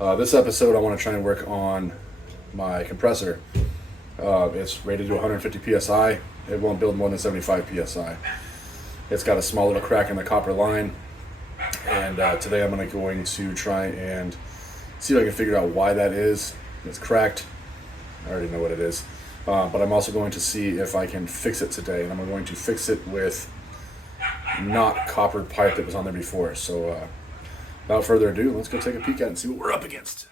This episode, I want to try and work on my compressor. It's rated to 150 psi. It won't build more than 75 psi. It's got a small little crack in the copper line, and today I'm going to try and see if I can figure out why that is. It's cracked. I already know what it is. But I'm also going to see if I can fix it today, and I'm going to fix it with not copper pipe that was on there before. So without further ado, let's go take a peek at it and see what we're up against.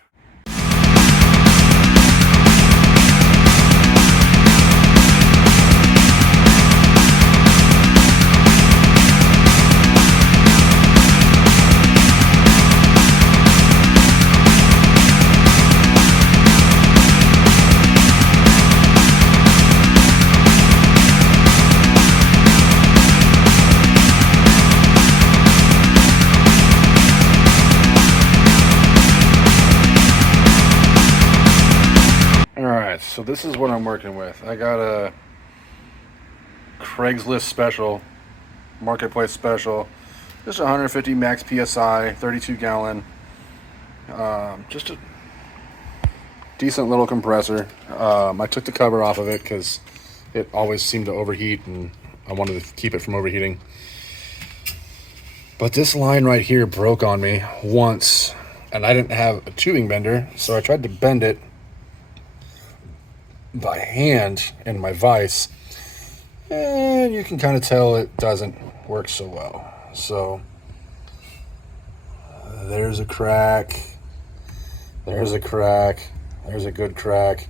Alright, so this is what I'm working with. I got a Craigslist special, marketplace special, just 150 max PSI, 32 gallon, just a decent little compressor. I took the cover off of it because it always seemed to overheat and I wanted to keep it from overheating. But this line right here broke on me once, and I didn't have a tubing bender, so I tried to bend it by hand in my vise, and you can kind of tell it doesn't work so well. So there's a crack, there's a crack, there's a good crack,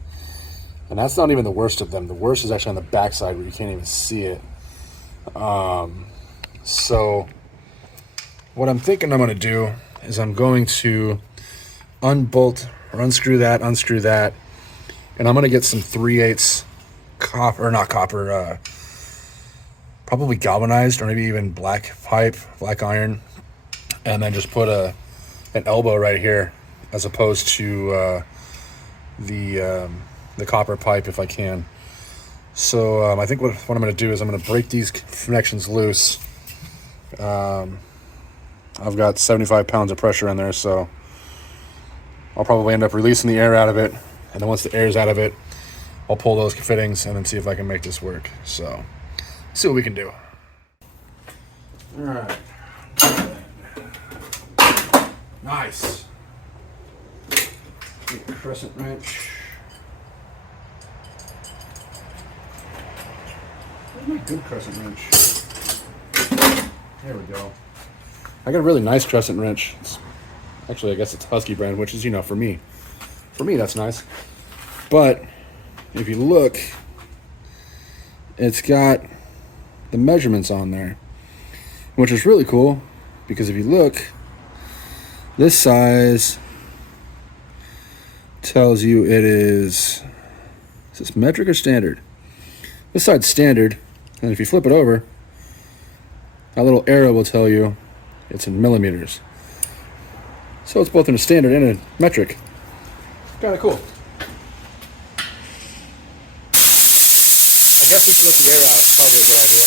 and that's not even the worst of them. The worst is actually on the backside where you can't even see it. So what I'm thinking I'm going to do is I'm going to unbolt or unscrew that, and I'm going to get some 3/8 copper, or not copper, probably galvanized or maybe even black pipe, black iron, and then just put an elbow right here as opposed to the copper pipe if I can. So I think what I'm going to do is I'm going to break these connections loose. I've got 75 pounds of pressure in there, so I'll probably end up releasing the air out of it. And then once the air's out of it, I'll pull those fittings and then see if I can make this work. So, see what we can do. All right. Nice. Get a crescent wrench. Where's my good crescent wrench? There we go. I got a really nice crescent wrench. Actually, I guess it's Husky brand, which is, for me. For me, that's nice. But if you look, it's got the measurements on there, which is really cool because if you look, this size tells you it is this metric or standard? This side's standard, and if you flip it over, that little arrow will tell you it's in millimeters. So it's both in a standard and a metric. Kind of cool. I guess we should let the air out. It's probably a good idea.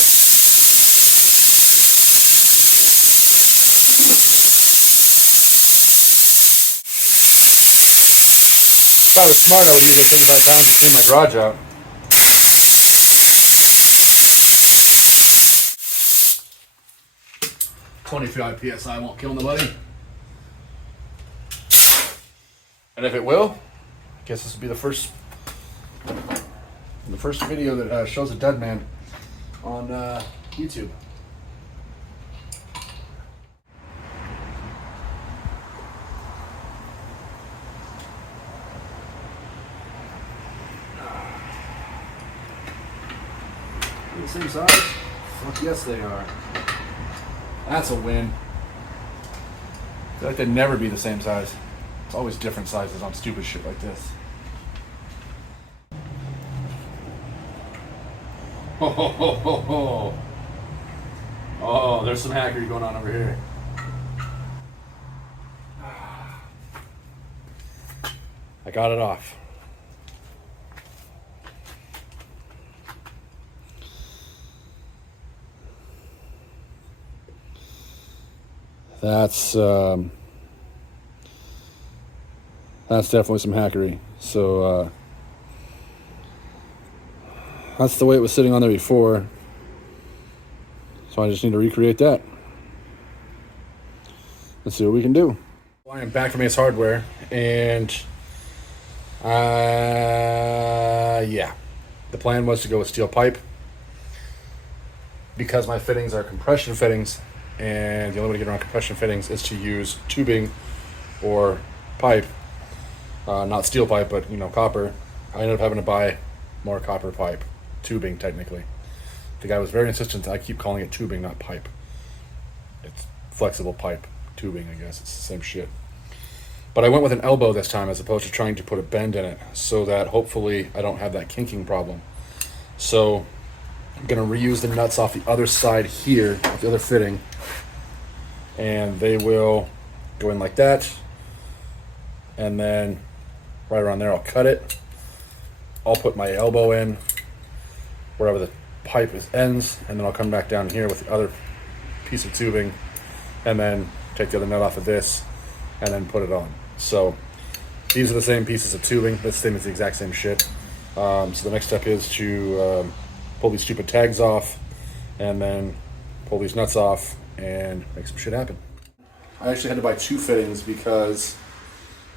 If I was smart, I would use those things right now to clean my garage out. .25 psi won't kill nobody. And if it will, I guess this will be the first video that shows a dead man on YouTube. The same size? Fuck yes, they are. That's a win. I feel like they'd never be the same size. It's always different sizes on stupid shit like this. Ho ho ho ho ho. Oh, there's some hackery going on over here. I got it off. That's That's definitely some hackery. So that's the way it was sitting on there before. So I just need to recreate that. Let's see what we can do. Well, I am back from Ace Hardware, and yeah, the plan was to go with steel pipe because my fittings are compression fittings, and the only way to get around compression fittings is to use tubing or pipe, not steel pipe, but copper. I ended up having to buy more copper pipe, tubing technically. The guy was very insistent that I keep calling it tubing, not pipe. It's flexible pipe, tubing, I guess. It's the same shit. But I went with an elbow this time as opposed to trying to put a bend in it so that hopefully I don't have that kinking problem. So I'm going to reuse the nuts off the other side here, the other fitting, and they will go in like that. And then right around there I'll cut it. I'll put my elbow in wherever the pipe ends, and then I'll come back down here with the other piece of tubing and then take the other nut off of this and then put it on. So these are the same pieces of tubing. This thing is the exact same shit. So the next step is to pull these stupid tags off and then pull these nuts off and make some shit happen. I actually had to buy 2 fittings because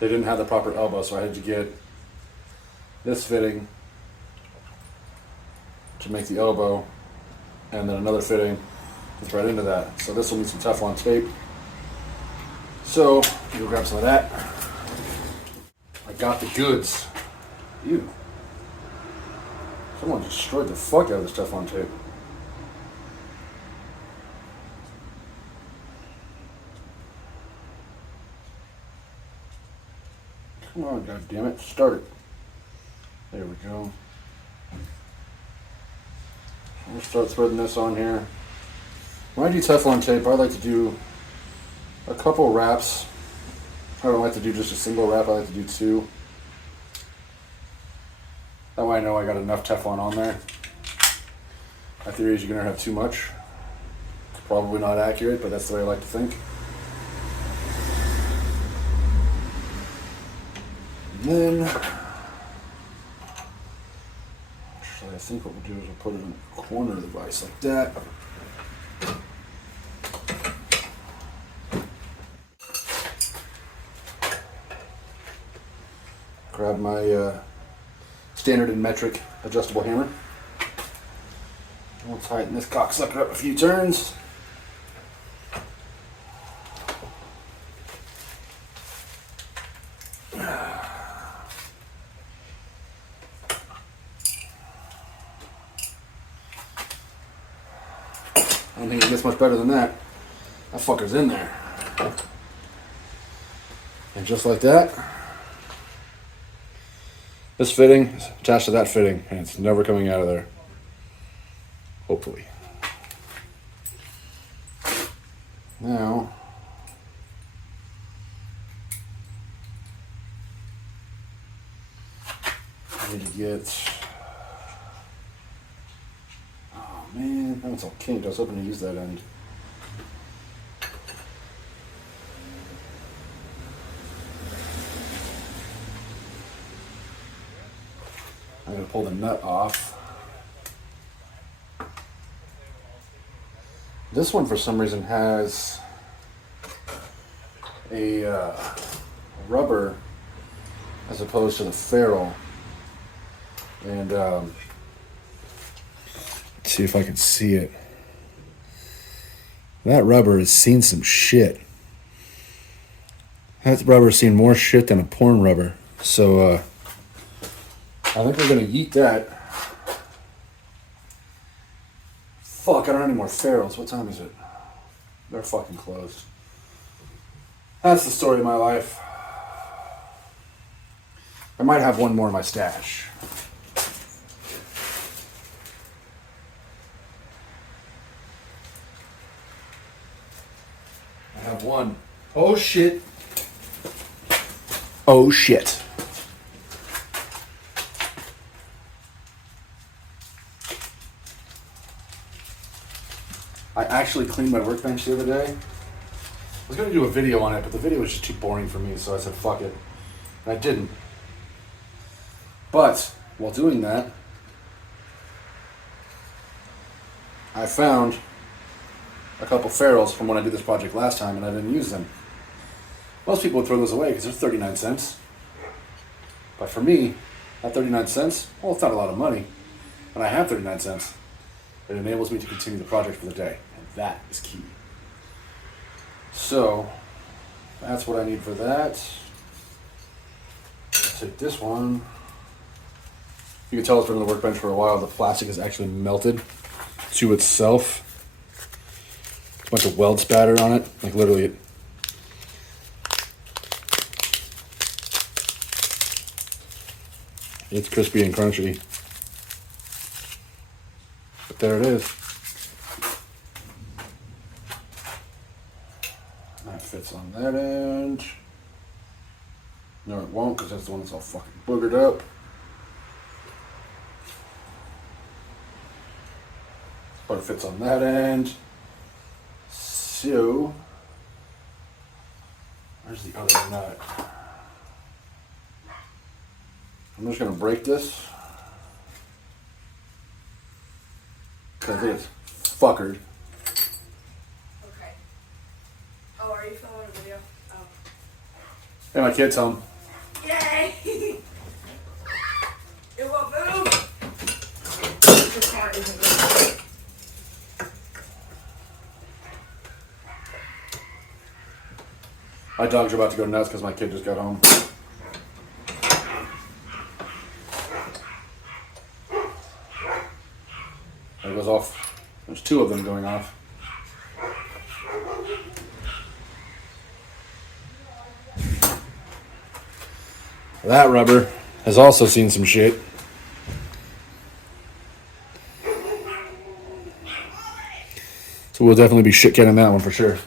they didn't have the proper elbow, so I had to get this fitting to make the elbow and then another fitting to thread into that. So this will need some Teflon tape. So we'll grab some of that. I got the goods. Ew. Someone destroyed the fuck out of this Teflon tape. Come on, goddammit, start it. There we go. We'll start threading this on here. When I do Teflon tape, I like to do a couple wraps. I don't like to do just a single wrap, I like to do 2. That way I know I got enough Teflon on there. My theory is you're gonna have too much. It's probably not accurate, but that's the way I like to think. And then, actually I think what we'll do is we'll put it in the corner of the vise like that. Grab my standard and metric adjustable hammer. We'll tighten this cocksucker up a few turns. I don't think it gets much better than that. That fucker's in there. And just like that, this fitting is attached to that fitting, and it's never coming out of there. Hopefully. Now, I need to get... Oh man, that one's all kinked. I was hoping to use that end. I'm going to pull the nut off. This one, for some reason, has a rubber as opposed to the ferrule. And let's see if I can see it. That rubber has seen some shit. That rubber has seen more shit than a porn rubber. So, I think we're gonna yeet that. Fuck, I don't have any more ferrules. What time is it? They're fucking closed. That's the story of my life. I might have one more in my stash. I have one. Oh shit. Oh shit. I actually cleaned my workbench the other day. I was going to do a video on it, but the video was just too boring for me, so I said, fuck it. And I didn't. But while doing that, I found a couple ferrules from when I did this project last time, and I didn't use them. Most people would throw those away because they're 39 cents. But for me, that 39 cents, well, it's not a lot of money. And I have 39 cents. It enables me to continue the project for the day. And that is key. So, that's what I need for that. Let's take this one. You can tell it's been on the workbench for a while. The plastic is actually melted to itself. There's a bunch of weld spatter on it. Like literally it. It's crispy and crunchy. But there it is. That fits on that end. No, it won't, because that's the one that's all fucking boogered up. But it fits on that end. So, where's the other nut? I'm just gonna break this. Cause it's fuckered. Okay. Oh, are you filming a video? Oh. Hey, my kid's home. Yay! It won't move. This part isn't good. My dogs are about to go nuts because my kid just got home. It goes off. There's two of them going off. That rubber has also seen some shit. So we'll definitely be shit getting that one for sure.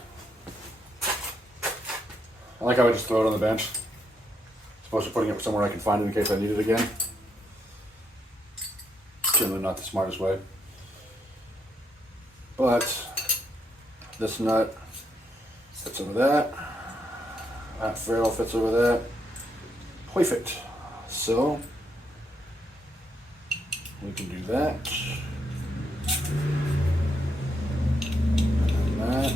I like how I just throw it on the bench. As opposed to putting it somewhere I can find it in case I need it again. Generally not the smartest way. But this nut fits over that. That ferrule fits over that. Perfect. So we can do that. And that.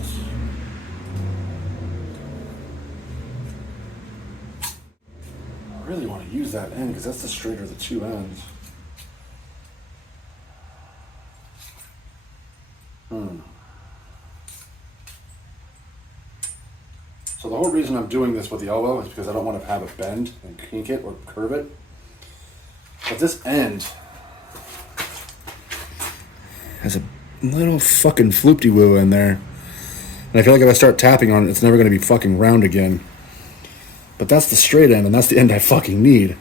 I really want to use that end because that's the straighter of the two ends. So the whole reason I'm doing this with the elbow is because I don't want to have it bend and kink it or curve it. But this end has a little fucking floopty-woo in there. And I feel like if I start tapping on it, it's never going to be fucking round again. But that's the straight end, and that's the end I fucking need.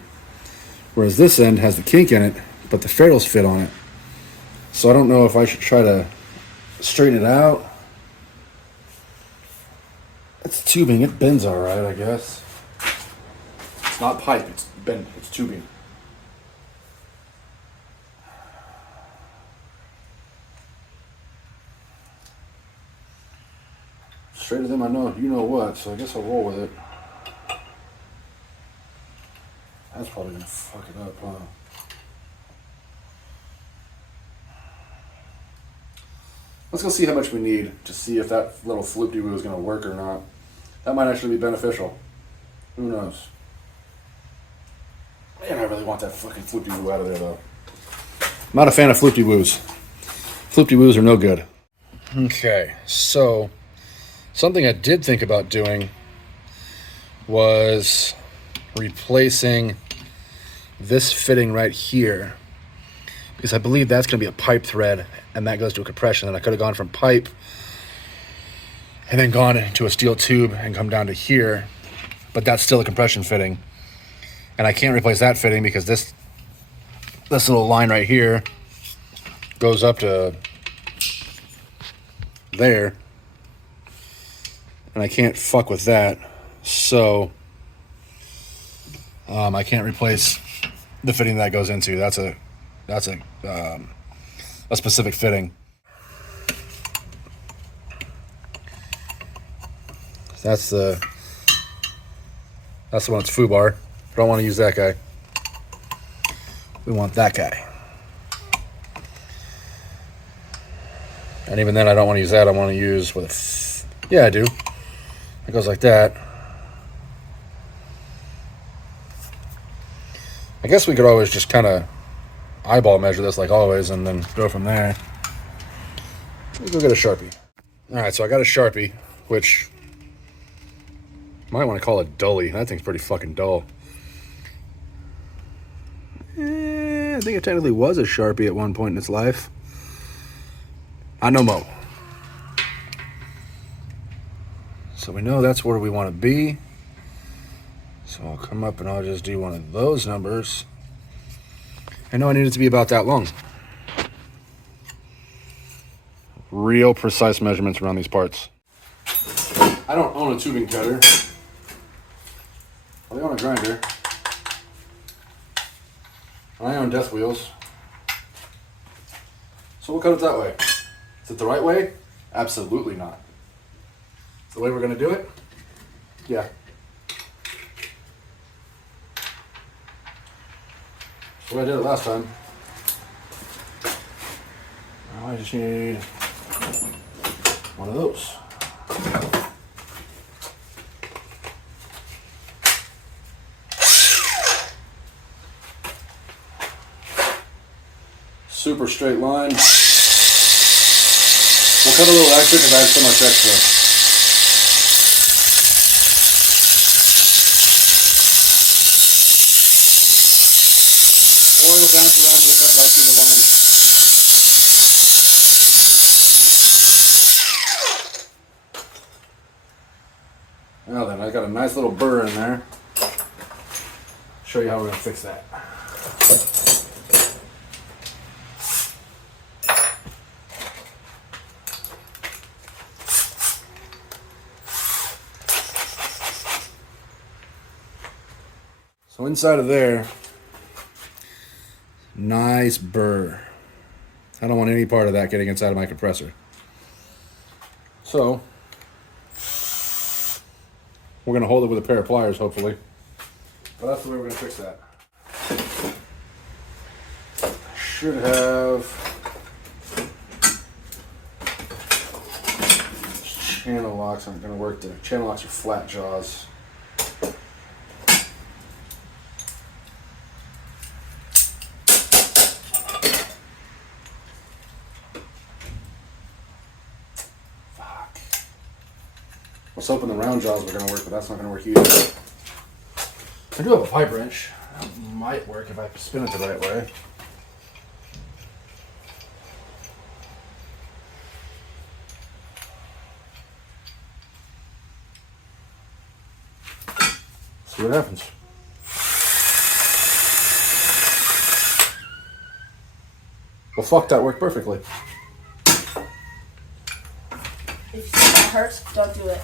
Whereas this end has the kink in it, but the ferrules fit on it. So I don't know if I should try to straighten it out. It's tubing, it bends alright, I guess. It's not pipe, it's bend, it's tubing. Straighter than I know, you know what, so I guess I'll roll with it. That's probably gonna fuck it up, huh? Let's go see how much we need to see if that little floopty-woo is going to work or not. That might actually be beneficial. Who knows? Man, I really want that fucking floopty-woo out of there, though. I'm not a fan of floopty-woos. Floopty-woos are no good. Okay, so something I did think about doing was replacing this fitting right here, because I believe that's going to be a pipe thread, and that goes to a compression. And I could have gone from pipe and then gone into a steel tube and come down to here, but that's still a compression fitting. And I can't replace that fitting because this little line right here goes up to there, and I can't fuck with that. So I can't replace the fitting that goes into. That's a specific fitting. That's the one that's foobar, don't want to use that guy. We want that guy. And even then, I don't want to use that. I want to use with, yeah, I do. It goes like that. I guess we could always just kind of eyeball measure this like always and then go from there. Let's go get a Sharpie. All right, so I got a Sharpie, which you might want to call it dully. That thing's pretty fucking dull. I think it technically was a Sharpie at one point in its life. I no mo. So we know that's where we want to be. So I'll come up and I'll just do one of those numbers. I know I need it to be about that long. Real precise measurements around these parts. I don't own a tubing cutter. I own a grinder. And I own death wheels. So we'll cut it that way. Is it the right way? Absolutely not. It's the way we're going to do it? Yeah. That's the way I did it last time. Now I just need one of those. Super straight line. We'll cut a little extra because I have so much extra. Or it'll bounce around and we'll cut right through the line. Now then, I got a nice little burr in there. Show you how we're going to fix that. So inside of there, nice burr. I don't want any part of that getting inside of my compressor. So we're going to hold it with a pair of pliers, hopefully. But that's the way we're going to fix that. I should have channel locks aren't going to work. The channel locks are flat jaws. I was hoping the round jaws were going to work, but that's not going to work either. I do have a pipe wrench. That might work if I spin it the right way. See what happens. Well, fuck, that worked perfectly. If you said that hurts, don't do it.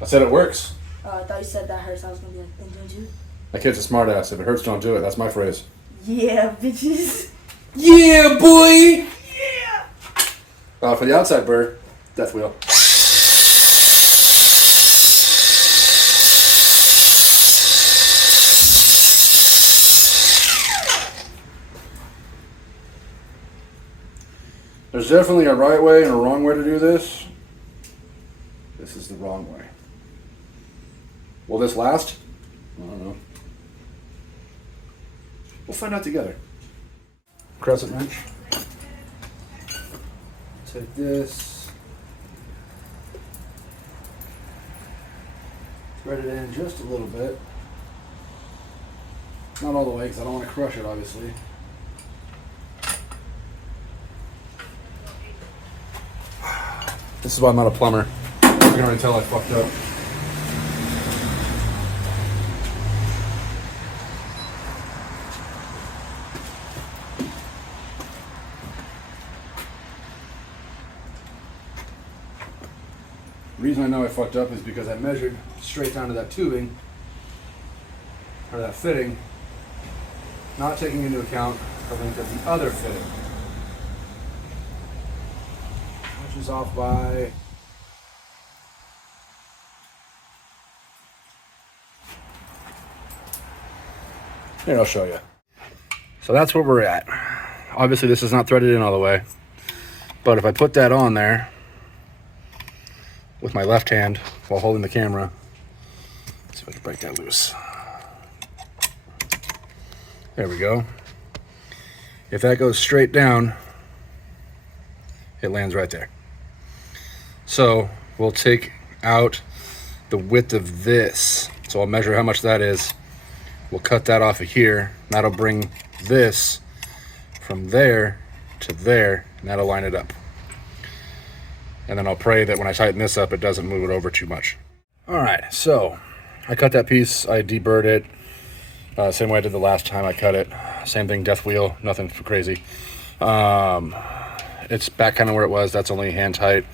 I said it works. I thought you said that hurts. I was gonna be like, then don't do it. That kid's a smart ass. If it hurts, don't do it. That's my phrase. Yeah, bitches. Yeah, boy! Yeah. For the outside burr, death wheel. There's definitely a right way and a wrong way to do this. This is the wrong way. Will this last? I don't know. We'll find out together. Crescent wrench. Take this. Thread it in just a little bit. Not all the way because I don't want to crush it, obviously. This is why I'm not a plumber. You can already tell I fucked up. The reason I know I fucked up is because I measured straight down to that tubing, or that fitting, not taking into account the length of the other fitting, which is off by Here, I'll show you. So that's where we're at. Obviously, this is not threaded in all the way. But if I put that on there with my left hand while holding the camera, let's see if I can break that loose. There we go. If that goes straight down, it lands right there. So we'll take out the width of this. So I'll measure how much that is. We'll cut that off of here. That'll bring this from there to there, and that'll line it up. And then I'll pray that when I tighten this up, it doesn't move it over too much. All right, so I cut that piece, I deburred it, same way I did the last time I cut it. Same thing, death wheel, nothing crazy. It's back kind of where it was. That's only hand tight.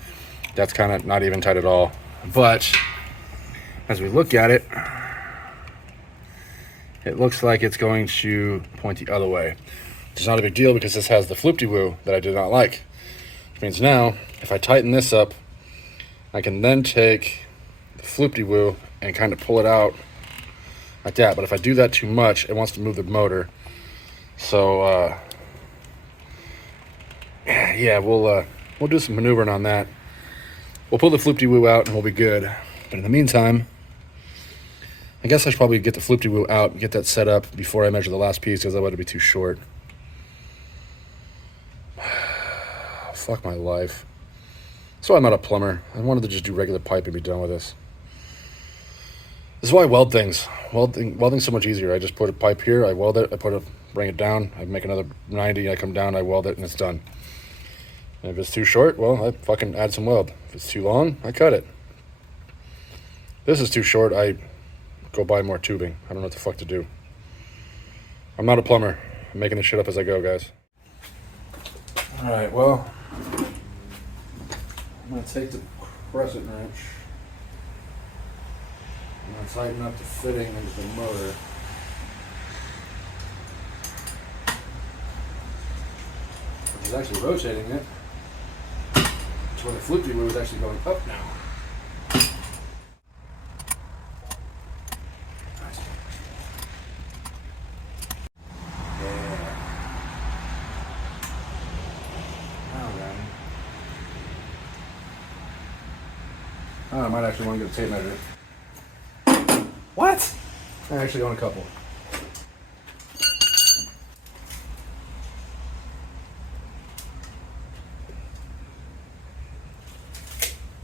That's kind of not even tight at all. But as we look at it, it looks like it's going to point the other way. It's not a big deal because this has the flooptywoo that I did not like. Which means now, if I tighten this up, I can then take the flooptywoo and kind of pull it out like that. But if I do that too much, it wants to move the motor. So, yeah, we'll do some maneuvering on that. We'll pull the flooptywoo out and we'll be good. But in the meantime, I guess I should probably get the flooptywoo out and get that set up before I measure the last piece, because otherwise it'd be too short. Fuck my life. So I'm not a plumber. I wanted to just do regular pipe and be done with this. This is why I weld things. Welding's so much easier. I just put a pipe here, I weld it, bring it down, I make another 90, I come down, I weld it, and it's done. And if it's too short, well, I fucking add some weld. If it's too long, I cut it. This is too short, I go buy more tubing. I don't know what the fuck to do. I'm not a plumber. I'm making this shit up as I go, guys. All right, well, I'm gonna take the crescent wrench. I'm gonna tighten up the fitting into the motor. Which is actually rotating it to where the flooptywoo is actually going up now. Oh, I might actually want to get a tape measure. What? I actually own a couple.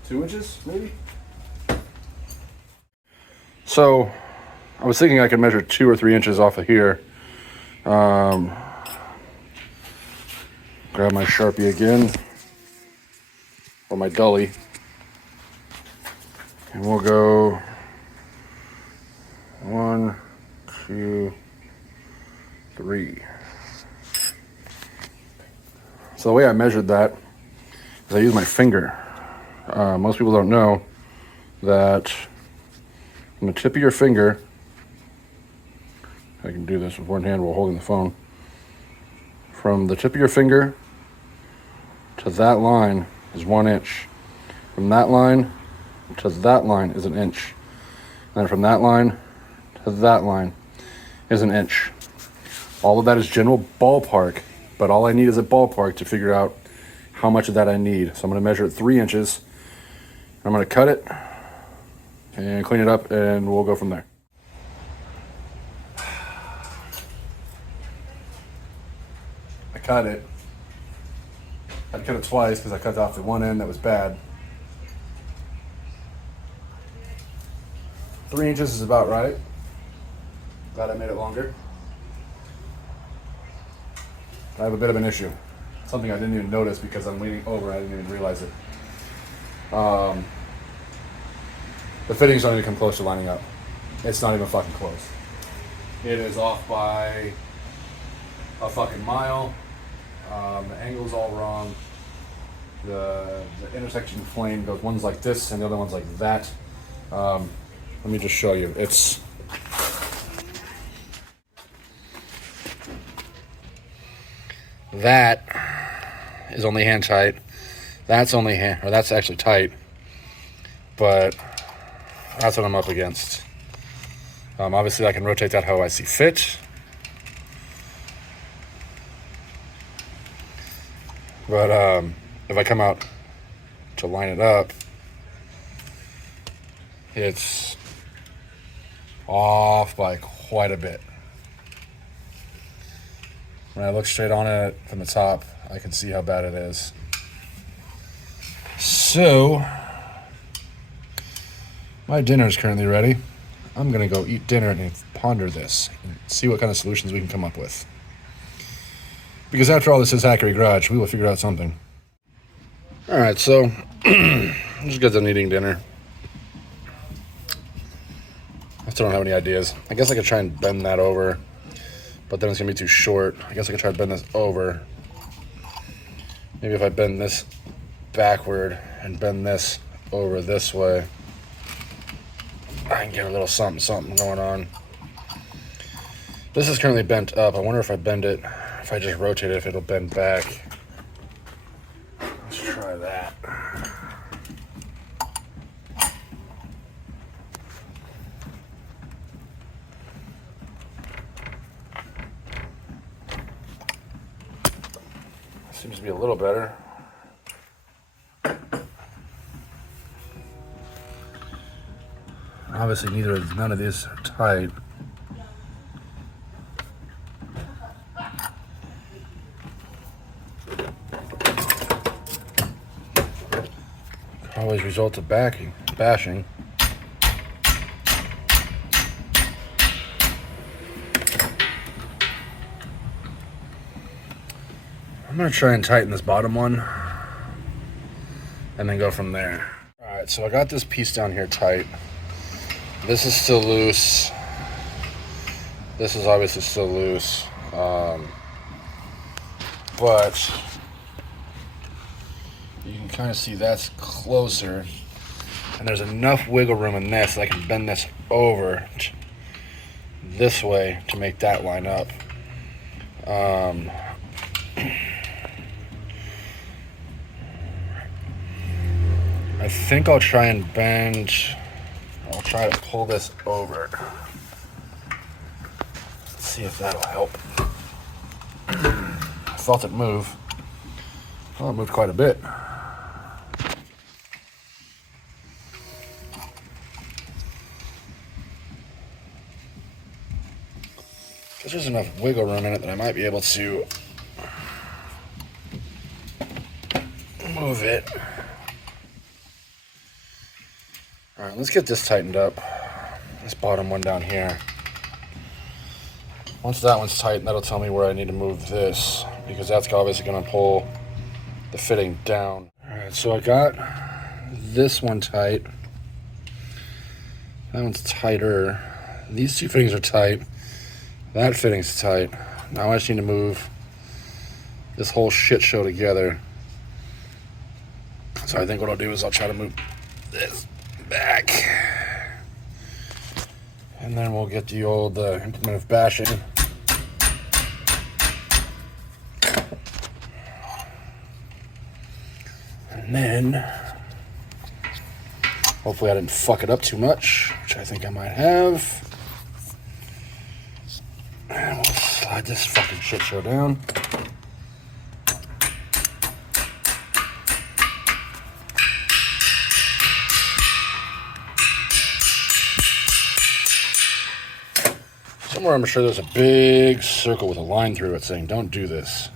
Two inches, maybe? So, I was thinking I could measure 2 or 3 inches off of here. Grab my Sharpie again, or my Dully. And we'll go 1, 2, 3. So the way I measured that is I used my finger. Most people don't know that from the tip of your finger, I can do this with one hand while holding the phone. From the tip of your finger to that line is 1 inch. From that line to that line is 1 inch. And then from that line to that line is 1 inch. All of that is general ballpark, but all I need is a ballpark to figure out how much of that I need. So I'm gonna measure it 3 inches. I'm gonna cut it and clean it up, and we'll go from there. I cut it. I cut it twice because I cut off the one end that was bad. 3 inches is about right. Glad I made it longer. I have a bit of an issue. Something I didn't even notice because I'm leaning over. I didn't even realize it. The fittings don't even come close to lining up. It's not even fucking close. It is off by a fucking mile. The angle's all wrong. The intersection plane goes, one's like this and the other one's like that. Let me just show you. It's that is only hand tight. That's only hand, or that's actually tight. But that's what I'm up against. Obviously I can rotate that how I see fit. But if I come out to line it up, it's off by quite a bit. When I look straight on it from the top, I can see how bad it is. So, my dinner is currently ready. I'm gonna go eat dinner and ponder this and see what kind of solutions we can come up with. Because after all, this is Hackery Garage. We will figure out something. All right, so just got done eating dinner. I still don't have any ideas. I guess I could try and bend that over, but then it's gonna be too short. I guess I could try to bend this over. Maybe if I bend this backward and bend this over this way, I can get a little something going on. This is currently bent up. I wonder if I bend it, if I just rotate it, if it'll bend back. Let's try that. Seems to be a little better. Obviously, none of these are tight. Always result of bashing. I'm gonna try and tighten this bottom one and then go from there. All right, so I got this piece down here tight. This is still loose. This is obviously still loose. But you can kind of see that's closer. And there's enough wiggle room in this that I can bend this over this way to make that line up. I think I'll try and bend. I'll try to pull this over. Let's see if that'll help. I felt it move. Well, it moved quite a bit. There's enough wiggle room in it that I might be able to move it. All right, let's get this tightened up. This bottom one down here. Once that one's tight, that'll tell me where I need to move this, because that's obviously going to pull the fitting down. All right, so I got this one tight. That one's tighter. These two fittings are tight. That fitting's tight. Now I just need to move this whole shit show together. So I think what I'll do is I'll try to move this back. And then we'll get the old implement of bashing. And then, hopefully I didn't fuck it up too much, which I think I might have. And we'll slide this fucking shit show down. Somewhere I'm sure there's a big circle with a line through it saying, don't do this.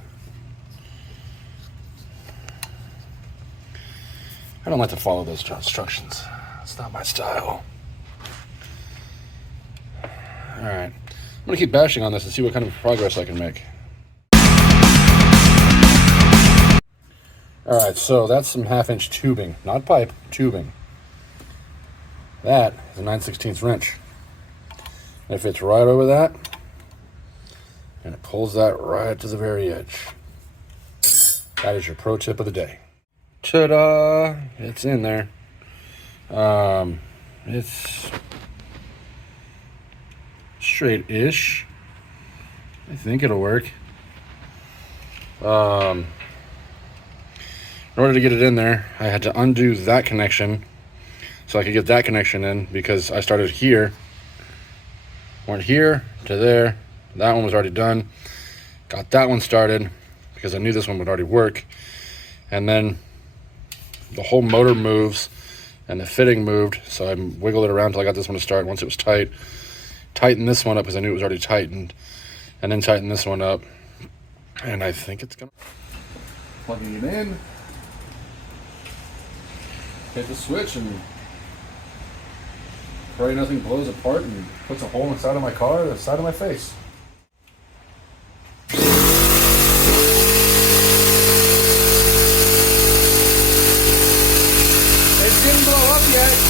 I don't like to follow those instructions. It's not my style. All right. I'm gonna keep bashing on this and see what kind of progress I can make. All right, so that's some 1/2-inch tubing, not pipe, tubing. That is a 9/16 wrench. It fits right over that, and it pulls that right to the very edge. That is your pro tip of the day. Ta-da! It's in there. It's straight-ish. I think it'll work. In order to get it in there, I had to undo that connection so I could get that connection in, because I started here. Went here to there. That one was already done. Got that one started because I knew this one would already work. and then the whole motor moves and the fitting moved, so I wiggled it around until I got this one to start. Once it was tight, tightened this one up because I knew it was already tightened, and then tightened this one up, and I think it's gonna... Plugging it in, hit the switch, and pray nothing blows apart and puts a hole inside of my car or the side of my face. It didn't blow up yet.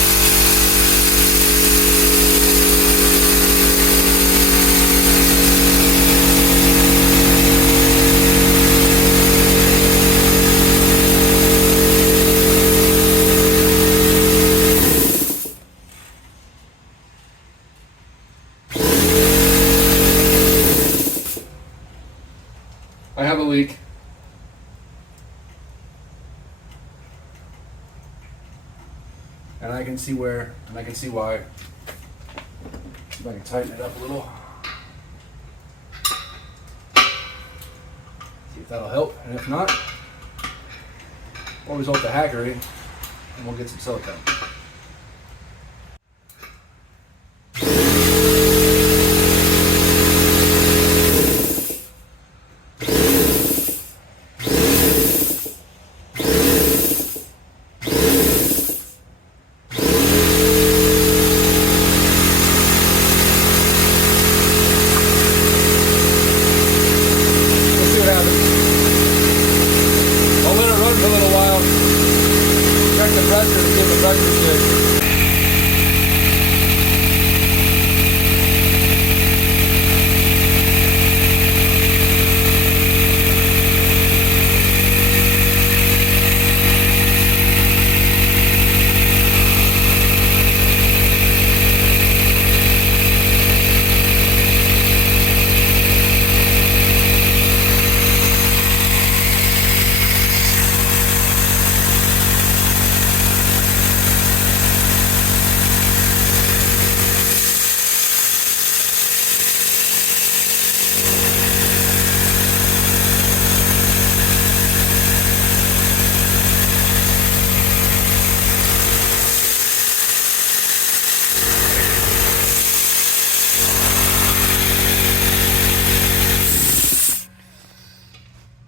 I have a leak. And I can see where, and I can see why. See if I can tighten it up a little. See if that'll help, and if not, we'll result to hackery, and we'll get some silicone.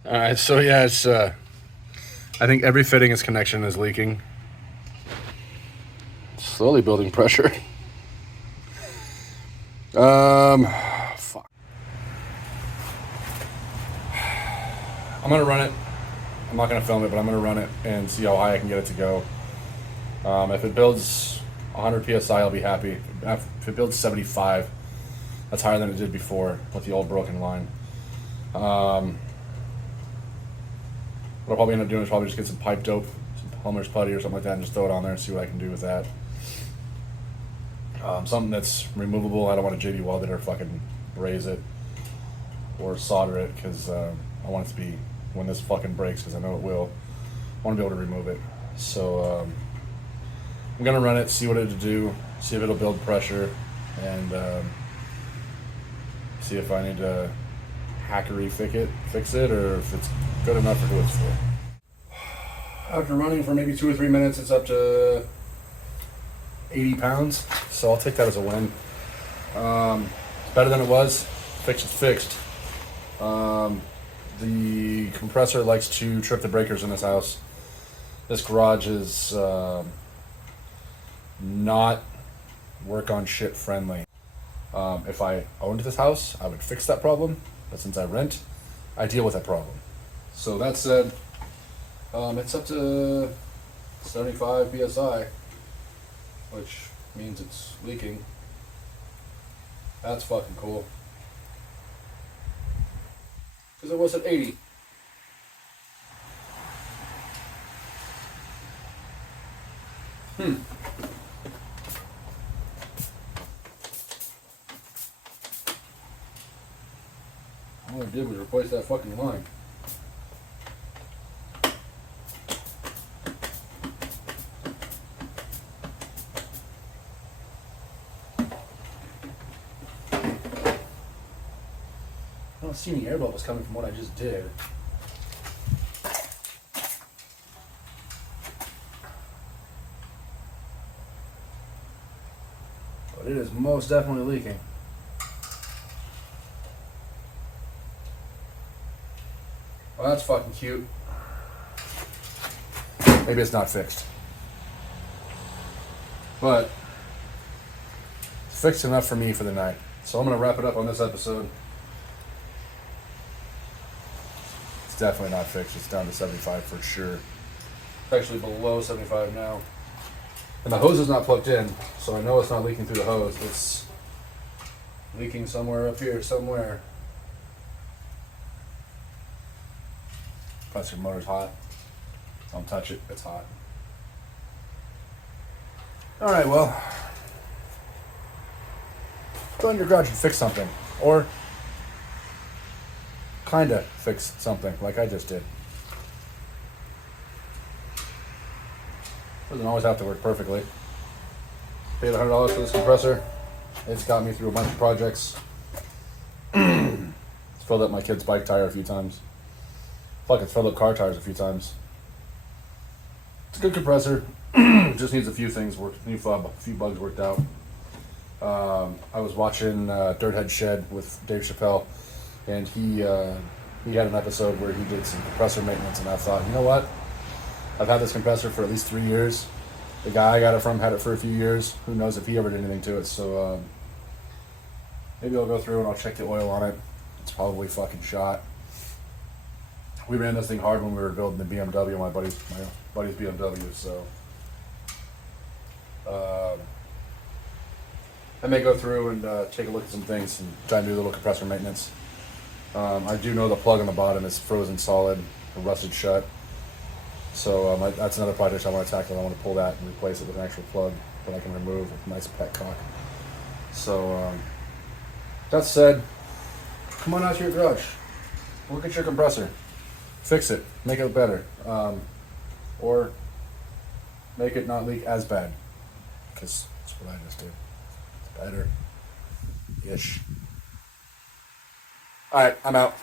Alright, so yeah, it's I think every fitting is connection is leaking. Slowly building pressure. Fuck. I'm gonna run it. I'm not gonna film it, but I'm gonna run it and see how high I can get it to go. If it builds 100 psi, I'll be happy. If it builds 75, that's higher than it did before with the old broken line. What I'll probably end up doing is probably just get some pipe dope, some Homer's putty or something like that, and just throw it on there and see what I can do with that. Something that's removable. I don't want to JD weld it or fucking braze it or solder it, because I want it to be, when this fucking breaks, because I know it will, I want to be able to remove it. So I'm gonna run it, see what it'll do, see if it'll build pressure, and see if I need to hackery fix it, or if it's good enough for what it's for. After running for maybe 2 or 3 minutes, it's up to 80 pounds, so I'll take that as a win. It's better than it was. Fixed is fixed. The compressor likes to trip the breakers in this house. This garage is not work on shit friendly. If I owned this house, I would fix that problem, but since I rent, I deal with that problem. So that said, it's up to 75 psi, which means it's leaking. That's fucking cool. Because it was at 80. All I did was replace that fucking line. I don't see any air bubbles coming from what I just did. But it is most definitely leaking. Well, that's fucking cute. Maybe it's not fixed. But it's fixed enough for me for the night. So I'm going to wrap it up on this episode. It's definitely not fixed. It's down to 75 for sure. It's actually below 75 now. And the hose is not plugged in, so I know it's not leaking through the hose. It's leaking somewhere up here, somewhere. Plus your motor's hot. Don't touch it, it's hot. Alright, well, go in your garage and fix something. Or kinda fix something, like I just did. Doesn't always have to work perfectly. Paid $100 for this compressor. It's got me through a bunch of projects. It's filled up my kid's bike tire a few times. Fuck, it's filled up car tires a few times. It's a good compressor. Just needs a few things worked, a few bugs worked out. I was watching Dirthead Shed with Dave Chappelle, and he had an episode where he did some compressor maintenance, and I thought, you know what? I've had this compressor for at least 3 years. The guy I got it from had it for a few years. Who knows if he ever did anything to it? So maybe I'll go through and I'll check the oil on it. It's probably fucking shot. We ran this thing hard when we were building the BMW, my buddy's BMW. So I may go through and take a look at some things and try and do a little compressor maintenance. I do know the plug on the bottom is frozen solid or rusted shut. So that's another project I want to tackle. I want to pull that and replace it with an actual plug that I can remove with a nice petcock. So that said, come on out to your garage. Look at your compressor. Fix it. Make it better. Or make it not leak as bad. Because that's what I just did. It's better. Ish. Alright, I'm out.